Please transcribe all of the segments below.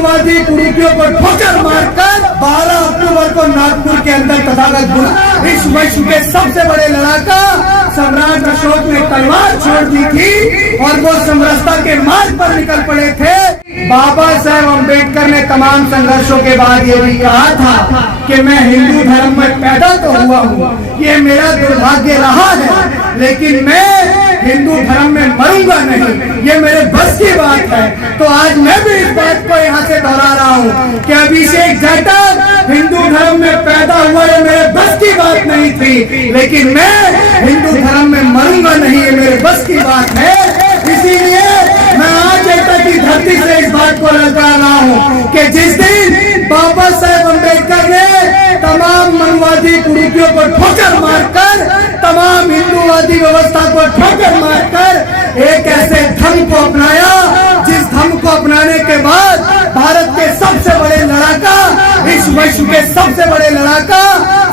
मनवादी कुरीतियों को ठोकर मारकर 12 अक्टूबर को नागपुर के अंदर तथागत बुद्ध इस विश्व के सबसे बड़े लड़ाका सम्राट अशोक ने तलवार छोड़ दी थी और वो समरसता के मार्ग पर निकल पड़े थे। बाबा साहेब अम्बेडकर ने तमाम संघर्षों के बाद ये भी कहा था कि मैं हिंदू धर्म में पैदा तो हुआ हूँ, ये मेरा दुर्भाग्य रहा है, लेकिन मैं हिंदू धर्म में मरूंगा नहीं, ये मेरे बस की बात है। तो आज मैं भी इस बात को यहाँ से दोहरा रहा हूँ कि अभिषेक जाटव हिंदू धर्म में पैदा हुआ, ये मेरे बस की बात नहीं थी, लेकिन मैं हिंदू धर्म में मरूंगा नहीं, ये मेरे बस की बात है। इसीलिए मैं आज एकता की धरती से इस बात को लगा रहा हूँ कि जिस दिन बाबा साहेब अम्बेडकर ने तमाम मनवादी कुरीतियों को ठोकर मारकर, तमाम हिंदूवादी व्यवस्था को ठोकर मारकर एक ऐसे धर्म को अपनाया जिस धर्म को अपनाने के बाद भारत के सबसे बड़े लड़ाका, इस विश्व के सबसे बड़े लड़ाका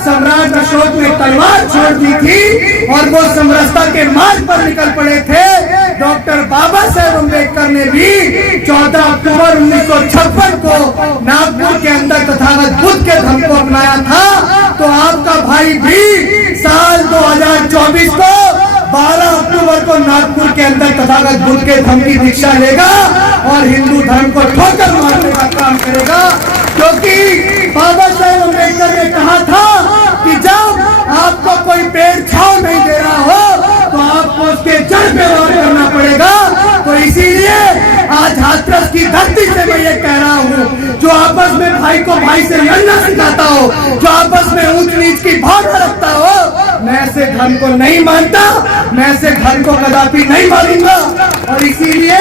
सम्राट अशोक ने तलवार छोड़ दी थी और वो समरसता के मार्ग पर निकल पड़े थे। डॉक्टर बाबा साहेब अम्बेडकर ने भी 14 अक्टूबर 1956 को नागपुर के अंदर तथागत बुद्ध के धर्म को अपनाया था। तो आपका भाई भी साल 2024 को 12 अक्टूबर को नागपुर के अंदर तथागत बुद्ध के धर्म की दीक्षा लेगा और हिंदू धर्म को ठोकर मारने का काम करेगा, क्योंकि बाबा साहेब अम्बेडकर ने कहा था कि जब आपको कोई पेड़ छांव नहीं दे रहा हो तो आपको उसके जड़ पे वार करना पड़ेगा। तो इसीलिए आज हाथरस की धरती से मैं ये कह रहा हूँ, जो आपस में भाई को भाई से लड़ना सिखाता हो, जो आपस में ऊंच नीच की भावना रखता हो, मैं ऐसे धर्म को नहीं मानता, मैं ऐसे धर्म को कदापि नहीं मानूंगा। और इसीलिए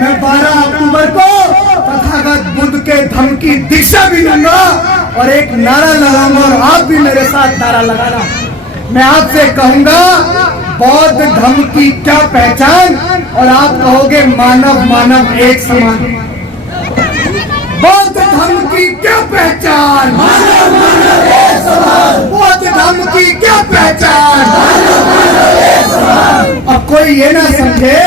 मैं 12 अक्टूबर को तथागत बुद्ध के धर्म की दीक्षा भी लूंगा और एक नारा लगाऊंगा और आप भी मेरे साथ नारा लगाना। मैं आपसे कहूंगा बौद्ध धर्म की क्या पहचान, और आप कहोगे मानव मानव एक समान। बौद्ध धर्म की क्या पहचान, मानव मानव एक समान। बौद्ध धर्म की क्या पहचान, मानव मानव एक समान। अब कोई ये ना समझे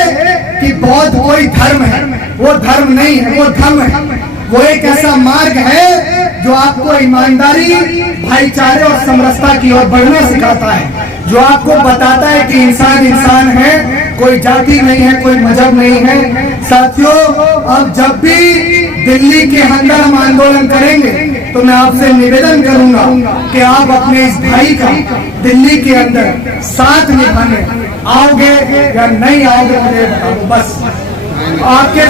कि बौद्ध कोई धर्म है, वो धर्म नहीं है, वो धर्म है। वो एक ऐसा मार्ग है जो आपको ईमानदारी, भाईचारे और समरसता की ओर बढ़ना सिखाता है, जो आपको बताता है कि इंसान इंसान है, कोई जाति नहीं है, कोई मजहब नहीं है। साथियों, अब जब भी दिल्ली के अंदर हम आंदोलन करेंगे तो मैं आपसे निवेदन करूंगा कि आप अपने इस भाई का दिल्ली के अंदर साथ निभाने आओगे या नहीं आओगे मुझे बताओ। बस आपके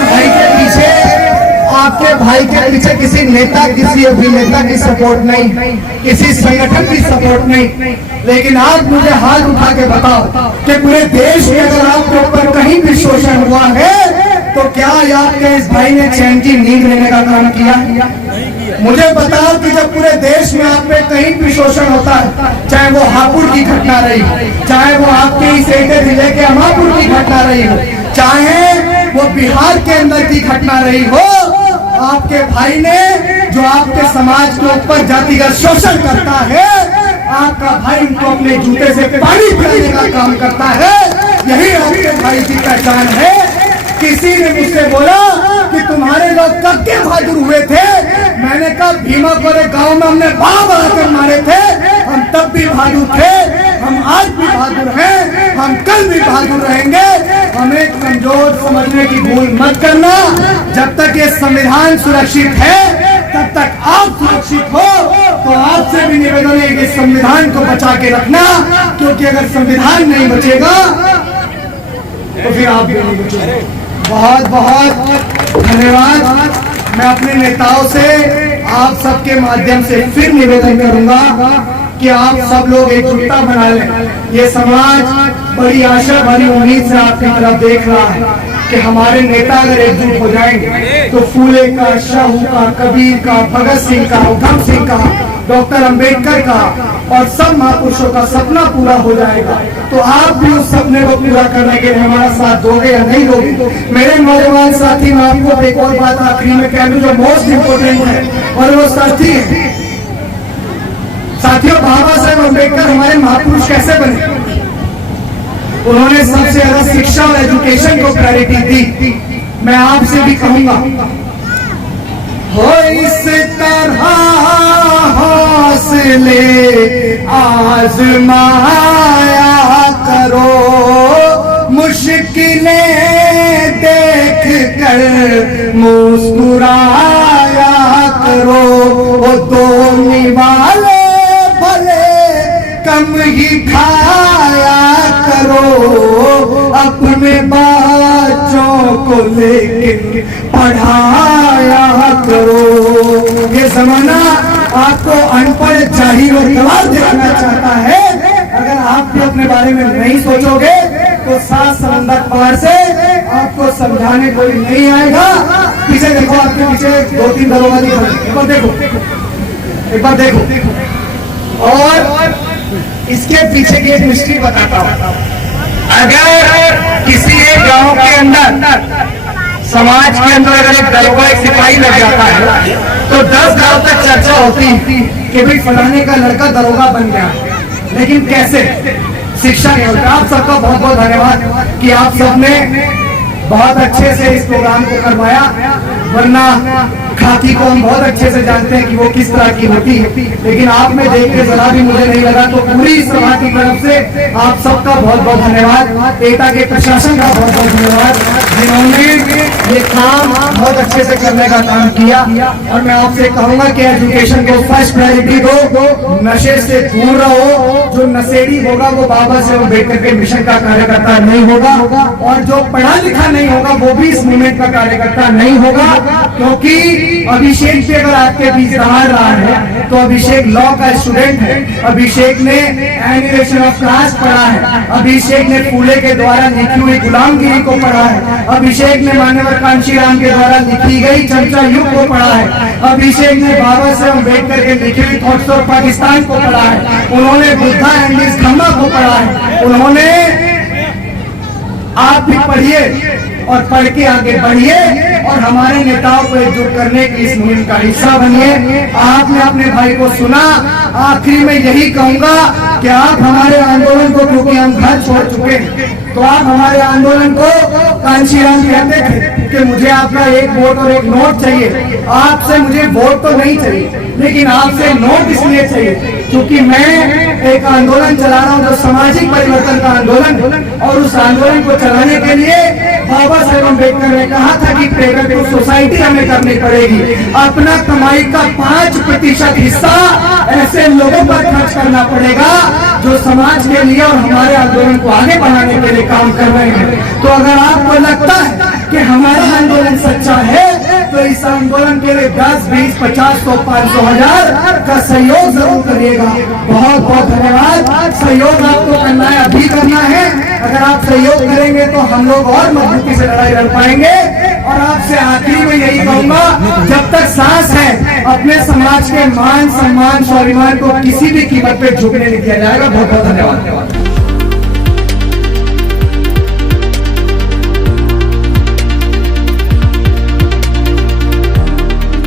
भाई के पीछे किसी नेता, किसी अभिनेता की सपोर्ट नहीं, किसी संगठन की सपोर्ट नहीं, लेकिन आप मुझे हाथ उठा के बताओ कि पूरे देश में अगर आपके ऊपर कहीं भी शोषण हुआ है तो क्या आपके इस भाई ने चैन की नींद लेने का काम किया? मुझे बताओ कि जब पूरे देश में आप पे कहीं भी शोषण होता है, चाहे वो हापुड़ की घटना रही, चाहे वो आपके इस एटे जिले के अमापुर की घटना रही हो, चाहे वो बिहार के अंदर की घटना रही हो, आपके भाई ने जो आपके समाज के ऊपर जातिगत शोषण करता है, आपका भाई उनको अपने जूते से पानी पिलाने का काम करता है। यही आपके भाई की पहचान है। किसी ने मुझसे बोला कि तुम्हारे लोग कब के बहादुर हुए थे? मैंने कहा भीमा कोरे गांव में हमने बड़ा कर मारे थे, हम तब भी बहादुर थे, हम आज भी बहादुर हैं, हम कल भी बहादुर रहेंगे। हमें कमजोर समझने की भूल मत करना। जब तक ये संविधान सुरक्षित है तब तक आप सुरक्षित हो। तो आपसे भी निवेदन है कि संविधान को बचा के रखना, क्योंकि अगर संविधान नहीं बचेगा तो फिर आप भी नहीं बचेंगे। बहुत बहुत धन्यवाद। मैं अपने नेताओं से आप सबके माध्यम से फिर निवेदन करूंगा कि आप सब लोग एकजुटता बना लें। ये समाज बड़ी आशा भरी उम्मीद से आपकी तरफ देख रहा है कि हमारे नेता अगर एकजुट हो जाएंगे तो फूले का, शाहू का, कबीर का, भगत सिंह का, उधम सिंह का, डॉक्टर अंबेडकर का और सब महापुरुषों का सपना पूरा हो जाएगा। तो आप भी उस सपने को पूरा करने के लिए हमारा साथ दोगे या नहीं दोगे? मेरे नौजवान साथी, मैं आपको एक और बात आखिरी में कह दूं जो मोस्ट इम्पोर्टेंट है, और वो साथी है, साथियों, बाबा साहेब अम्बेडकर हमारे महापुरुष कैसे बने? उन्होंने सबसे ज्यादा शिक्षा और एजुकेशन को प्रायोरिटी दी। मैं आपसे भी कहूंगा हो इस तरह हौसले आजमाया करो, मुश्किलें देख कर मुस्कुराया करो। वो दो निवाले भले कम ही खाया करो, अपने बच्चों को लेकिन पढ़ाया करो। ये जमाना आपको अनपढ़ जाहिल और गवार देखना चाहता है। अगर आप भी अपने बारे में नहीं सोचोगे तो 7 समंदर पार से आपको समझाने कोई नहीं आएगा। पीछे देखो, आपके पीछे 2-3 दरोगा दिख रहे हैं, एक बार देखो। और इसके पीछे की एक मिस्ट्री बताता हूं। अगर किसी एक गांव के अंदर, समाज के अंदर अगर एक दरोगा एक सिपाही लग जाता है तो 10 गांव तक चर्चा होती कि भाई फलाने का लड़का दरोगा बन गया। लेकिन कैसे? शिक्षा नहीं होता। आप सबका बहुत बहुत धन्यवाद कि आप सबने बहुत अच्छे से इस प्रोग्राम को करवाया, वरना खाकी को हम बहुत अच्छे से जानते हैं कि वो किस तरह की होती है। लेकिन आप में देख के जरा भी मुझे नहीं लगा, तो पूरी सभा की तरफ से आप सबका बहुत बहुत धन्यवाद। एटा के प्रशासन का बहुत बहुत धन्यवाद, जिन्होंने ये काम बहुत अच्छे से करने का काम किया। और मैं आपसे कहूंगा कि एजुकेशन को फर्स्ट प्रायोरिटी दो, नशे से दूर रहो। जो नशेड़ी होगा वो बाबा साहेब अम्बेडकर के मिशन का कार्यकर्ता नहीं होगा, और जो पढ़ा लिखा नहीं होगा वो भी इस मूवमेंट का कार्यकर्ता नहीं होगा। क्योंकि अभिषेक भी अगर आपके बीच रहा है तो अभिषेक लॉ का स्टूडेंट है, अभिषेक ने एनिमेशन ऑफ कास्ट पढ़ा है, अभिषेक ने फूले के द्वारा लिखी हुई गुलामगिरी को पढ़ा है, अभिषेक ने मानव कांशीराम के द्वारा लिखी गई चर्चा युग को पढ़ा है, अभिषेक ने बाबा साहेब अम्बेडकर के लिखे हुए थॉट्स ऑफ पाकिस्तान को पढ़ा है, उन्होंने बुद्धा एंड हिज धम्मा को पढ़ा है। उन्होंने, आप भी पढ़िए और पढ़ के आगे बढ़िए और हमारे नेताओं को एकजुट करने की इस मुहिम का हिस्सा बनिए। आपने अपने भाई को सुना। आखिरी में यही कहूंगा कि आप हमारे आंदोलन को, क्योंकि हम घर छोड़ चुके हैं, तो आप हमारे आंदोलन को कांशीराम कहते थे कि मुझे आपका एक वोट और एक नोट चाहिए। आपसे मुझे वोट तो नहीं चाहिए, लेकिन आपसे नोट इसलिए चाहिए क्योंकि मैं एक आंदोलन चला रहा हूं जो सामाजिक परिवर्तन का आंदोलन, और उस आंदोलन को चलाने के लिए बाबा साहेब अम्बेडकर ने कहा था कि प्रेगेटिव सोसाइटी हमें करनी पड़ेगी। अपना कमाई का 5% हिस्सा ऐसे लोगों पर खर्च करना पड़ेगा जो समाज के लिए और हमारे आंदोलन को आगे बढ़ाने के लिए काम कर रहे हैं। तो अगर आपको लगता है कि हमारा आंदोलन सच्चा है तो इस आंदोलन के लिए 10, 20, 50, 100, 500, 1000 का सहयोग जरूर करिएगा। बहुत बहुत धन्यवाद। सहयोग आपको करना है, अभी करना है। अगर आप सहयोग करेंगे तो हम लोग और मजबूती से लड़ाई लड़ पाएंगे। और आपसे आखिरी में यही कहूंगा, जब तक सांस है अपने समाज के मान सम्मान स्वाभिमान को किसी भी कीमत पे झुकने नहीं दिया जाएगा। बहुत बहुत धन्यवाद।